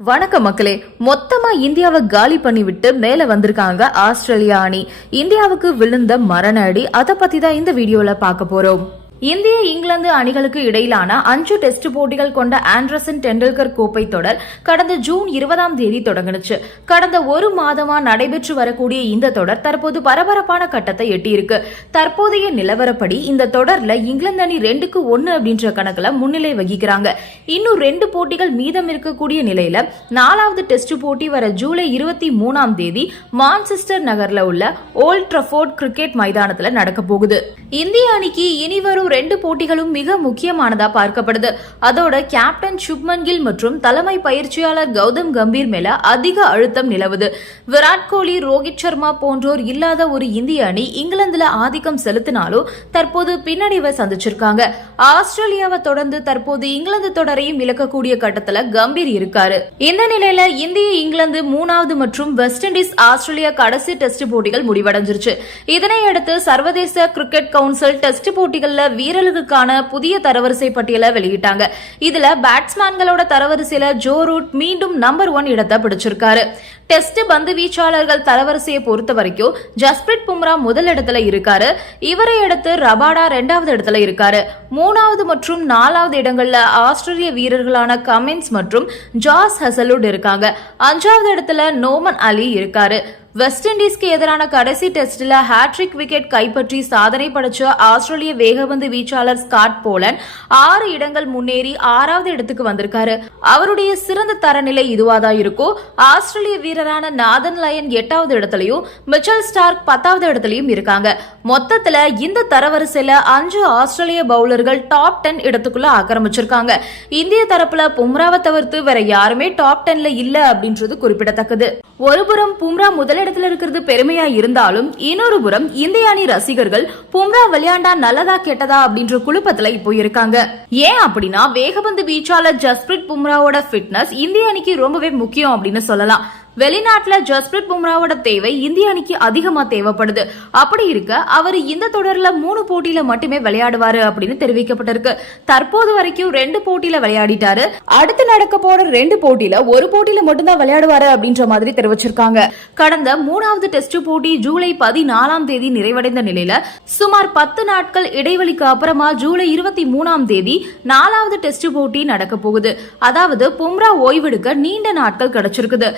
வணக்கம் மக்களே மொத்தமா இந்தியாவை காலி பண்ணிவிட்டு மேல வந்திருக்காங்க ஆஸ்திரேலியா அணி. இந்தியாவுக்கு விழுந்த மரண அடி அதை பத்தி தான் இந்த வீடியோல பார்க்க போறோம். இந்திய இங்கிலாந்து அணிகளுக்கு இடையிலான அஞ்சு டெஸ்ட் போட்டிகள் கொண்ட ஆண்ட்ரசன் டெண்டுல்கர் கோப்பை தொடர் கடந்த ஜூன் இருபதாம் தேதி தொடங்குனுச்சு. கடந்த ஒரு மாதமா நடைபெற்று வரக்கூடிய இந்த தொடர் தற்போது பரபரப்பான கட்டத்தை எட்டியிருக்கு. தற்போதைய நிலவரப்படி இந்த தொடர்ல இங்கிலாந்து அணி ரெண்டுக்கு ஒன்னு அப்படின்ற கணக்குல முன்னிலை வகிக்கிறாங்க. இன்னும் ரெண்டு போட்டிகள் மீதம் இருக்கக்கூடிய நிலையில நாலாவது டெஸ்ட் போட்டி வர ஜூலை இருபத்தி மூணாம் தேதி மான்செஸ்டர் நகர்ல உள்ள ஓல்ட் ட்ரஃபோர்ட் கிரிக்கெட் மைதானத்துல நடக்க போகுது. இந்திய அணிக்கு இனிவரும் வரும் ரெண்டு போட்டிகளும் மிக முக்கியமானதா பார்க்கப்படுது. அதோட கேப்டன் சுப்மன் கில் மற்றும் தலைமை பயிற்சியாளர் கௌதம் கம்பீர் மேல அதிக அழுத்தம் நிலவுது. விராட் கோலி ரோஹித் சர்மா போன்றோர் இல்லாத ஒரு இந்திய அணி இங்கிலாந்துல ஆதிக்கம் செலுத்தினாலும் தற்போது பின்னடைவை சந்திச்சிருக்காங்க. ஆஸ்திரேலியாவை தொடர்ந்து தற்போது இங்கிலாந்து தொடரையும் இழக்கக்கூடிய கட்டத்துல கம்பீர் இருக்காரு. இந்த நிலையில இந்திய இங்கிலாந்து மூணாவது மற்றும் வெஸ்ட் இண்டீஸ் ஆஸ்திரேலியா கடைசி டெஸ்ட் போட்டிகள் முடிவடைஞ்சிருச்சு. இதனையடுத்து சர்வதேச கிரிக்கெட் கவுன்சில் டெஸ்ட் போட்டிகள்ல வீரர்களுக்கான புதிய தரவரிசை பட்டியலை வெளியிட்டாங்க. இதுல பேட்ஸ்மேன்களோட தரவரிசையில ஜோ ரூட் மீண்டும் நம்பர் ஒன் இடத்தை பிடிச்சிருக்காரு. டெஸ்ட் பந்து வீச்சாளர்கள் தரவரிசையை பொறுத்த வரைக்கும் ஜஸ்பிரிட் பும்ரா முதல் இடத்துல இருக்காரு. இவரை அடுத்து ரபாடா ரெண்டாவது இடத்துல இருக்காரு. மூணாவது மற்றும் நாலாவது இடங்கள்ல ஆஸ்திரேலிய வீரர்களான கமின்ஸ் மற்றும் ஜாஸ் ஹசலுட் இருக்காங்க. அஞ்சாவது இடத்துல நோமன் அலி இருக்காரு. வெஸ்ட் இண்டீஸ்க்கு எதிரான கடைசி டெஸ்டில் ஹாட்ரிக் விக்கெட் கைப்பற்றி சாதனை படைச்ச ஆஸ்திரேலிய வேகபந்து வீச்சாளர் ஸ்காட் போலன் ஆறு இடங்கள் முன்னேறி ஆறாவது இடத்துக்கு வந்திருக்காரு. அவருடைய சிறந்த தரநிலை இதுவாதான் இருக்கும் ஆஸ்திரேலிய வீரரான நாதன் லயன் எட்டாவது இடத்துலயும் மிச்சல் ஸ்டார்க் பத்தாவது இடத்துலயும் இருக்காங்க. மொத்தத்துல இந்த தரவரிசையில அஞ்சு ஆஸ்திரேலிய பவுலர்கள் டாப் டென் இடத்துக்குள்ள ஆக்கிரமிச்சிருக்காங்க. இந்திய தரப்புல பும்ராவை தவிர்த்து வேற யாருமே டாப் டென்ல இல்ல அப்படின்றது குறிப்பிடத்தக்கது. ஒருபுறம் பும்ரா முதலிடத்துல இருக்கிறது பெருமையா இருந்தாலும் இன்னொரு புறம் இந்திய அணி ரசிகர்கள் பும்ரா விளையாண்டா நல்லதா கெட்டதா? அப்படின்ற குழப்பத்துல இப்போ இருக்காங்க. ஏன் அப்படின்னா வேகபந்து வீச்சாளர் ஜஸ்பிரிட் பும்ராவோட ஃபிட்னஸ் இந்திய அணிக்கு ரொம்பவே முக்கியம் அப்படின்னு சொல்லலாம். வெளிநாட்டுல ஜஸ்பிரித் பும்ராவோட தேவை இந்திய அணிக்கு அதிகமா தேவைப்படுது. அப்படி இருக்க அவர் இந்த தொடர்ல மூணு போட்டியில மட்டுமே விளையாடுவாரு அப்படின்னு தெரிவிக்கப்பட்டிருக்கு. தற்போது வரைக்கும் ரெண்டு போட்டியில விளையாடிட்டாரு. அடுத்து நடக்க போற ரெண்டு போட்டியில ஒரு போட்டியில மட்டும்தான் விளையாடுவாரு அப்படின்ற மாதிரி தெரிவிச்சிருக்காங்க. கடந்த மூணாவது டெஸ்ட் போட்டி ஜூலை பதினாலாம் தேதி நிறைவடைந்த நிலையில சுமார் பத்து நாட்கள் இடைவெளிக்கு அப்புறமா ஜூலை இருபத்தி மூணாம் தேதி நாலாவது டெஸ்ட் போட்டி நடக்க போகுது. அதாவது பும்ரா ஓய்வெடுக்க நீண்ட நாட்கள் கிடைச்சிருக்குது.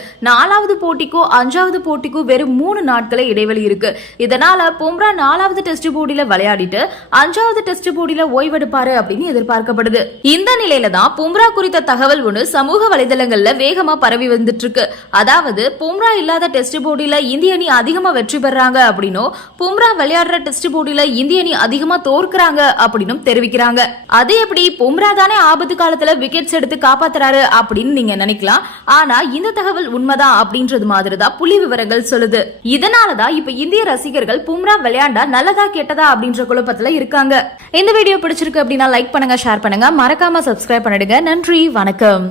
நாலாவது போட்டிக்கும் அஞ்சாவது போட்டிக்கும் வெறும் மூணு நாட்களே இடைவெளி இருக்கு. இதனால பும்ரா நாலாவது டெஸ்ட் போட்டியில விளையாடிட்டு அஞ்சாவது டெஸ்ட் போட்டியில ஓய்வெடுப்பாரு அப்படின்னு எதிர்பார்க்கப்படுது. இந்த நிலையில தான் பும்ரா குறித்த தகவல் ஒன்று சமூக வலைதளங்கள்ல வேகமா பரவி வந்துட்டு இருக்கு அதாவது பும்ரா இல்லாத டெஸ்ட் போட்டியில இந்திய அணி அதிகமா வெற்றி பெறாங்க அப்படின்னும் பும்ரா விளையாடுற டெஸ்ட் போட்டியில இந்திய அணி அதிகமா தோற்கிறாங்க அப்படின்னும் தெரிவிக்கிறாங்க. அது எப்படி பும்ரா தானே ஆபத்து காலத்துல விக்கெட்ஸ் எடுத்து காப்பாத்துறாரு அப்படின்னு நீங்க நினைக்கலாம். ஆனா இந்த தகவல் உண்மைதான். அப்படின்றது மாதிரி தான் புள்ளி விவரங்கள் சொல்லுது. இதனாலதான் இப்ப இந்திய ரசிகர்கள் பும்ரா விளையாண்டா நல்லதா கெட்டதா அப்படின்ற குழப்பத்துல இருக்காங்க. இந்த வீடியோ பிடிச்சிருக்கு அப்படின்னா லைக் பண்ணுங்க ஷேர் பண்ணுங்க. மறக்காம சப்ஸ்கிரைப் பண்ணிடுங்க. நன்றி வணக்கம்.